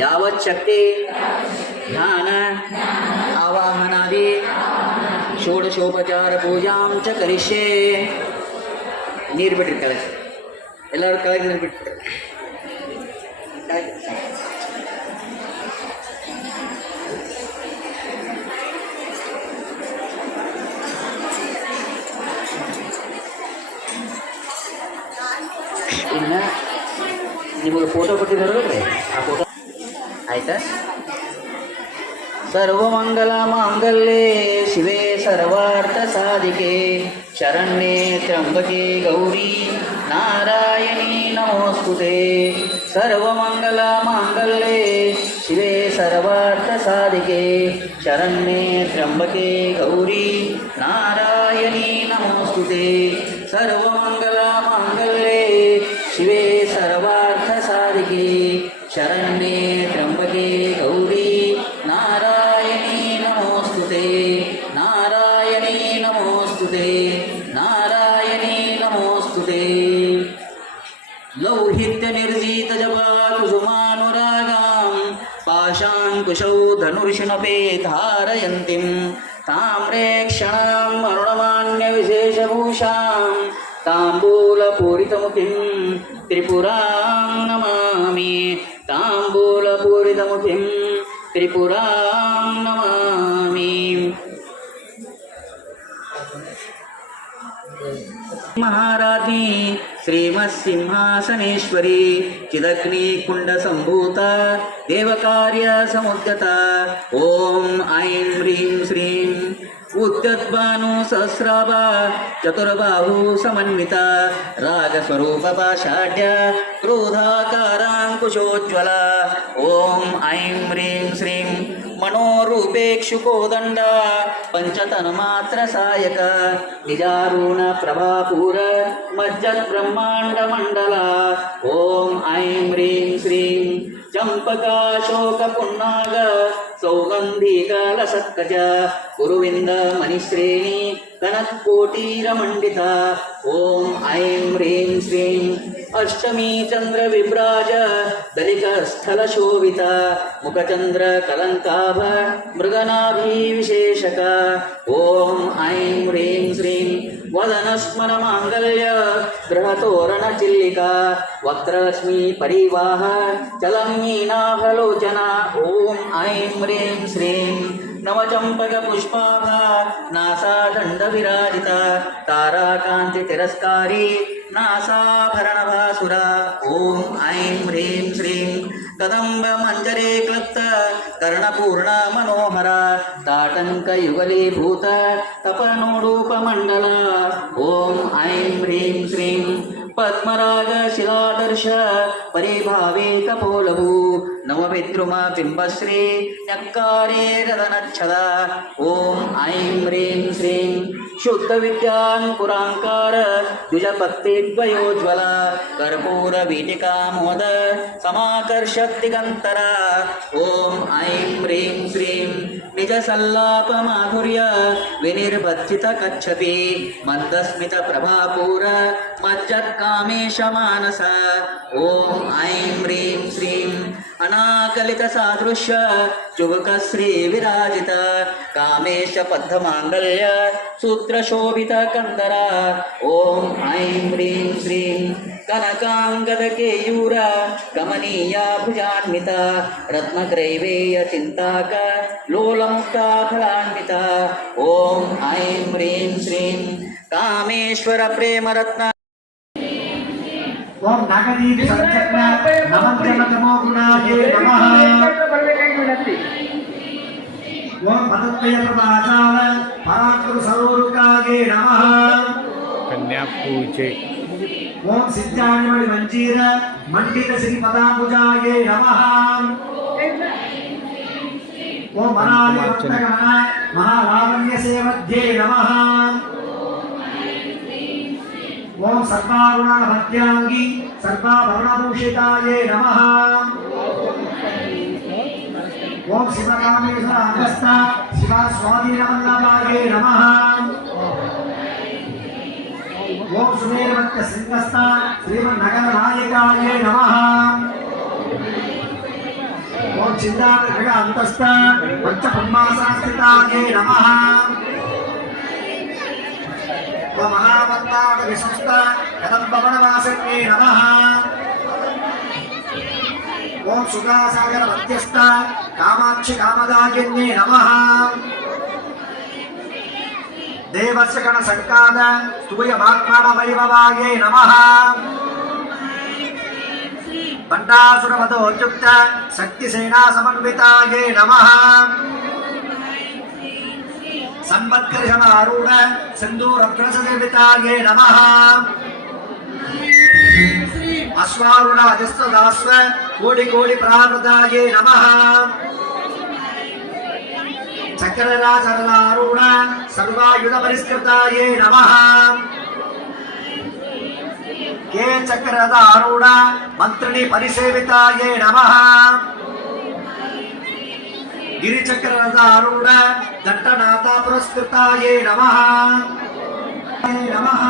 यावच्छक्ति ध्यान आवाहनादि षोडशोपचार पूजां च करिष्ये। ನೀರು ಬಿಡ್ರಿ ಕೆಳಗೆ, ಎಲ್ಲರೂ ಕೆಳಗೆ ನೀರು ಬಿಟ್ಬಿಡ್ರಿ. ಇನ್ನು ನಿಮಗೆ ಫೋಟೋ ಕೊಟ್ಟಿದ್ದಾರಲ್ರಿ, ಆ ಫೋಟೋ ಆಯ್ತಾ? ಸರ್ವಮಂಗಲ ಮಾಂಗಲ್ಯೆ ಶಿವೆ ಸರ್ವಾರ್ಥ ಸಾಧಿಕೆ ಶರಣ್ಯೆ ತ್ರ್ಯಂಬಕೆ ಗೌರಿ ನಾರಾಯಣಿ ನಮೋಸ್ತುತೆ. ಸರ್ವಮಂಗಲ ಮಾಂಗಲ್ಯೆ ಶಿವೆ ಸರ್ವಾರ್ಥ ಸಾಧಿಕೆ ಶರಣ್ಯೆ ತ್ರ್ಯಂಬಕೆ ಗೌರಿ ನಾರಾಯಣಿ ನಮೋಸ್ತುತೆ. ಸರ್ವಮಂಗಲ ಮಾಂಗಲ್ಯೆ ಶಿವೆ ಸರ್ವಾರ್ಥ ಸಾಧಿಕೆ ಶರಣ್ಯೆ ತ್ರ್ಯಂಬಕೆ ಗೌರಿ ನಾರಾಯಣಿ ನಮೋಸ್ತುತೆ. ನಾರಾಯಣಿ ನಮೋಸ್ತುತೆ. ನಾರಾಯಣಿ ನಮೋಸ್ತುತೆ. ಲೌಹಿತ್ಯ ನಿರ್ಜಿತ ಜಪಾ ಕುಸುಮಾನುರಾಗಾಂ ಪಾಶಾಂಕುಶೌ ಧನುರ್ಷಿಣಪೇ ಧಾರಯಂತಿಂ ತಾಮ್ರೇಕ್ಷಣಾಂ ಅರುಣಮಾನ್ಯ ವಿಶೇಷಭೂಷಾಂ ತಾಂಬೂಲಪೂರಿತಮುಖಿಂ ತ್ರಿಪುರಾಂ ನಮಾಮಿ. ತಾಂಬೂಲಪೂರಿತಮುಖಿಂ ತ್ರಿಪುರಾಂ ನಮಾಮಿ. महारानी श्रीमत्सिंहासनेश्वरी चिदग्निकुंड संभूता देवकार्य समुद्यता. ओम ऐं ह्रीं श्रीं उद्यद्भानु सहस्राभा चतुर्बाहु समन्विता रागस्वरूप पाषाढ्य क्रोधाकाराङ्कुशोज्ज्वला. ओम ऐं ह्रीं श्रीं मनोरूपेक्षुकोदंड पंचतन्मात्र सायक निजारूण प्रभापूर मज्जत् ब्रह्मांड मंडल. ओम ऐं ह्रीं श्रीं चंपकाशोक पुन्नाग सौगंधिकलसत्कज कुरुविंद मणिश्रेणी कनत्कोटीरमंडिता. ओम ऐं ह्रीं श्रीं अष्टमी चंद्र विभ्राज दलिकस्थल शोभित मुखचंद्र कलंकाभ मृगनाभि विशेषक. ओम ऐं ह्रीं श्रीं वदनस्मर मांगल्य गृहतोरण चिल्लिका वक्त्रलक्ष्मी परिवाह चलमीनाभलोचना. ओम ऐं ह्रीं श्रीं नवचंपक पुष्पाभा नासादंड विराजिता ताराकांति तिरस्कारी नासाभरण भासुरा. ओम ऐं ह्रीं श्रीं कदंब मंजरे क्लप्त कर्णपूर्ण मनोहरा ताटंक युगलीभूत तपनोडूप मंडल. ओम ऐं ह्रीं श्रीं पद्मराग शिलादर्श परिभावे कपोलभू नवविद्रुमा बिंबश्री न्यक्कारे रदनच्छदा. ओम ऐं ह्रीं श्रीं शुद्ध विद्याङ्कुराङ्कार द्विजपक्तिद्वयोज्ज्वला कर्पूर वीटिका मोद समाकर्षत् दिगन्तरा. ओम ऐं ह्रीं श्रीं निज सल्लाप माधुर्य विनिर्बद्धित कच्छपि मंदस्मित प्रभापूर मज्जत् कामेश मानस. ओम ऐं ह्रीं श्रीं अनाकलित सादृश्य चुबक श्री विराजित कामेश पद्ममांगल्य सूत्र शोभित कंदरा. ओम ऐं ह्रीं श्रीं कनकांगद केयूर कमनीया भुजान्विता रत्नग्रैवेय चिंताक लोलमुक्ता फलान्विता. ओम ऐं ह्रीं श्रीं कामेश्वर प्रेम रत्न. ओम नागदीप संचक्र नमंजन तमो गुणाये नमः. ओम पतत्वय प्रभाचाल पराक्रम सरोरुकाये नमः. कन्या पूजे. ओम सिद्धानिमणि मंजीर मंडित श्री पदांबुजाये नमः. ओम मनालि भक्तगण महालावण्य सेवध्ये नमः. ओम सर्वारुण भक्त्यांगी सर्वाभरणभूषिताये नमः. ओम शिवकामेश्वर अगस्त शिवा स्वाधीनवल्लभाये नमः. ओम सुमेरवत्य सिंहस्थ श्रीमन्नगरनायकाये नमः. चिन्ताग्रह अन्तस्थ पंचब्रह्मासनस्थिताये नमः महावन्ताद विशुष्ट कदम्बवनवासिन्ये नमः ओम सुगासागर मध्यस्थ कामाक्षि कामदायिन्ये नमः देवस्य गण संकाद स्तूय महात्मान वैभवाये नमः पंडासुर मदोच्युक्त शक्ति सेना समन्विताये नमः संवत्कर्षमारूढ़ सिंदूर प्रसविताये नमः अश्वारूढ़ाधिस्वदास्व कोटि कोटि प्रावृताये नमः चक्रराचरणारूढ़ सर्वायुध परिष्कृताये नमः के चक्ररारूढ़ मंत्रिणी परिसेविताये नमः गिरिचक्ररारूढ़ दट्टनाथा पुरस्कृताये नमः नमः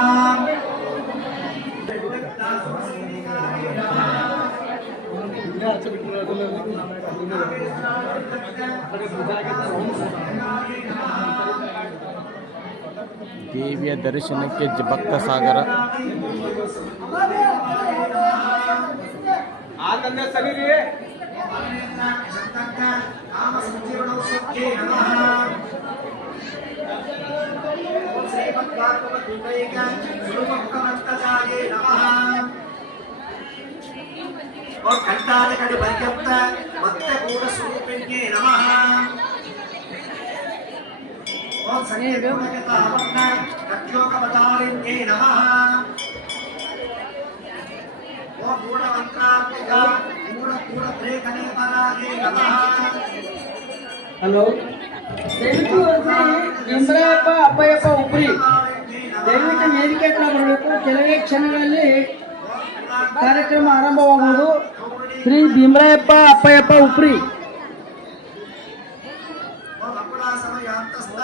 ದೇವಿಯ ದರ್ಶನಕ್ಕೆ ಭಕ್ತ ಸಾಗರ. और कंटाल कड़ि पर्यंत मत्ते गूढ़ स्वरूपिण्ये नमः और संगे गुणके तावन्न कट्योगवतारिण्ये नमः और गूढ़ मंत्रात्मिक गूढ़ गूढ़ प्रेखने पराये नमः ಹಲೋ ದಯವಿಟ್ಟು ಭೀಮರಾಯಪ್ಪ ಅಪ್ಪಯ್ಯಪ್ಪ ಉಪ್ರಿ ದಯವಿಟ್ಟು ವೇದಿಕೆ ಹತ್ರ ಬರಬೇಕು. ಕೆಲವೇ ಕ್ಷಣಗಳಲ್ಲಿ ಕಾರ್ಯಕ್ರಮ ಆರಂಭವಾಗುವುದು. ಶ್ರೀ ಭೀಮರಾಯಪ್ಪ ಅಪ್ಪಯ್ಯಪ್ಪ ಉಪ್ರಿ. और अपना समय अंतस्थ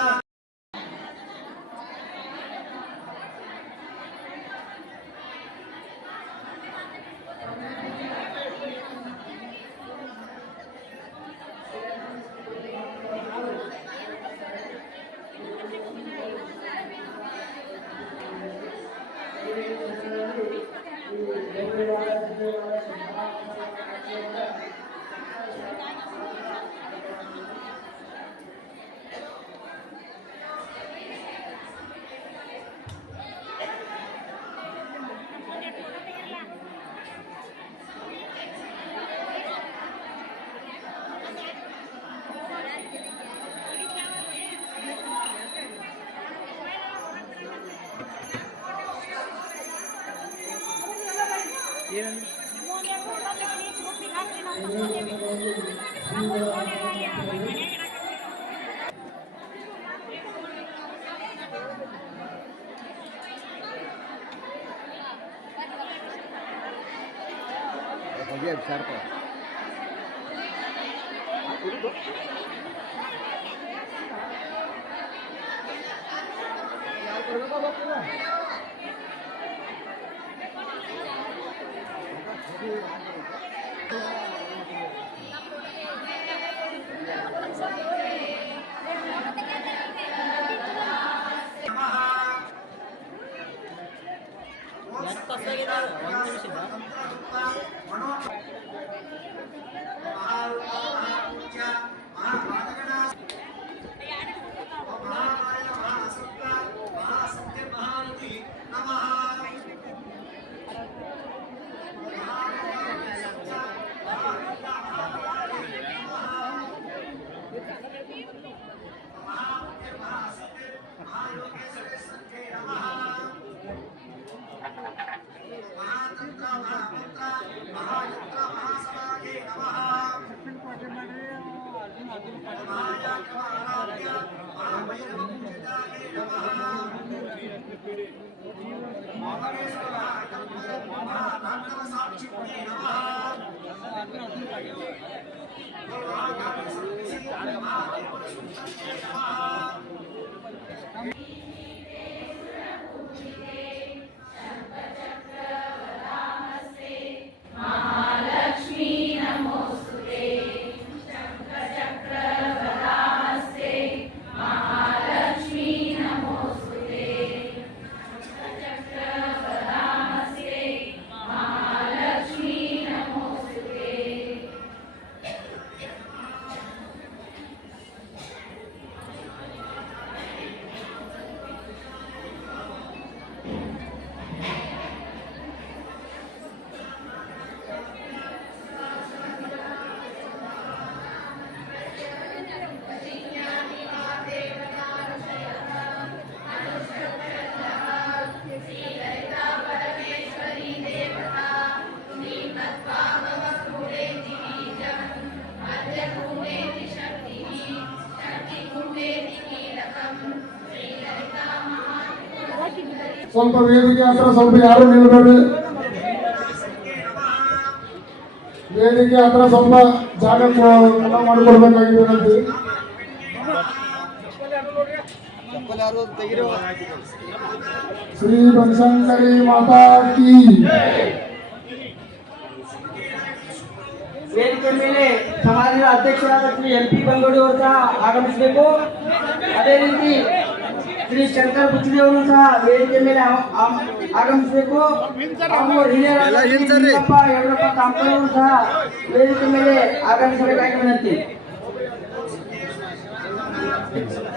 ಸ್ವಲ್ಪ ವೇದಿಕೆ ಹತ್ರ ಸ್ವಲ್ಪ ಯಾರು ನಿಲ್ಬೇಡಿ. ವೇದಿಕೆ ಹತ್ರ ಸ್ವಲ್ಪ ಜಾಗ ಮಾಡಿಕೊಡ್ಬೇಕಾಗಿದೆ ವಿನಂತಿ. ಶ್ರೀ ಬನಶಂಕರಿ ಮಾತಾ ಕೀ. ವೇದಿಕೆ ಮೇಲೆ ಸಮಾಜದ ಅಧ್ಯಕ್ಷರಾದ ಶ್ರೀ MP ಬಂಗೋಡಿ ಅವರು ಸಹ ಆಗಮಿಸಬೇಕು. ಅದೇ ರೀತಿ ಶ್ರೀ ಶಂಕರ್ ಬುಚ್ಚಿಡಿ ಅವರು ಸಹ ವೇದಿಕೆ ಮೇಲೆ ಆಗಮಿಸಬೇಕು. ಹಾಗೂ ಹಿರಿಯರಾದ ಶ್ರೀ ಯಡಿಯೂರಪ್ಪ ಕಾಂಪುರ ಅವರು ಸಹ ವೇದಿಕೆ ಮೇಲೆ ಆಗಮಿಸಬೇಕಾಗಿ ವಿನಂತಿ.